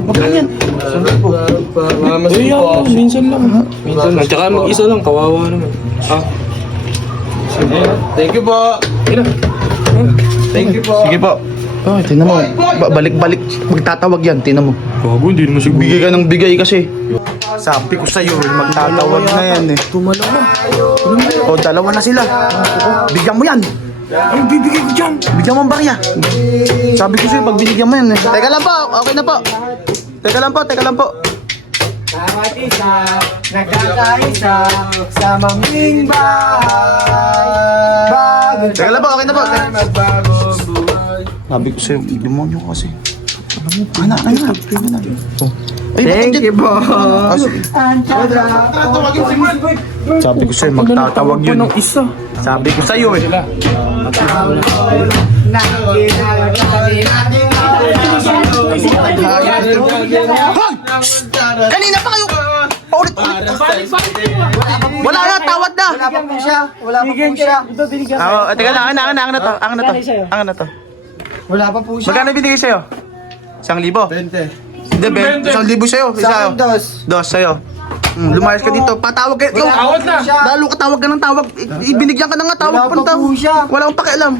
Magkano yan? Minsan lang. Minsan lang. Tsaka mag-isa lang, kawawa naman. Thank you po. Thank you po. Sige po. Oh, tinan mo. Balik-balik. Magtatawag yan, tinan mo. Gago, hindi naman siguro. Bigay ka ng bigay kasi. Sabi ko sa'yo, magtatawag na yan eh. Tumala mo. O, dalawa na sila. Bigyan mo yan. Ang bibigay ko dyan. Bigyan mo ang barya. Sabi ko sa'yo, pag binigyan mo yan eh. Teka lang po, okay na po. Teka lang po, teka lang po. Bawat isa, nagkakaisa sa maming bahay. Teka lang po, okay na po. Magbagong buhay. Sabi ko sa'yo, demonyo ko kasi. Anak, anak. Thank you po. Sabi ko sa'yo, magtatawag yun. Ng isa. Sabi ko sa'yo eh. Kanina pa kayo! Ulit! Wala na, tawad na! Wala pa po siya. Wala pa po siya. Teka lang, ang na to. Wala pa po siya. Magkano binigay sa'yo? 1,000? 20. Hindi, 1,000 sa'yo. Sa akin, dos. Dos sa'yo. Lumayas ka dito. Patawag ka. Tawad na. Lalo ka tawag ka ng tawag. Ibinigyan ka na nga. Tawag Wala pa ng pa tawag. po siya. Wala akong pakialam.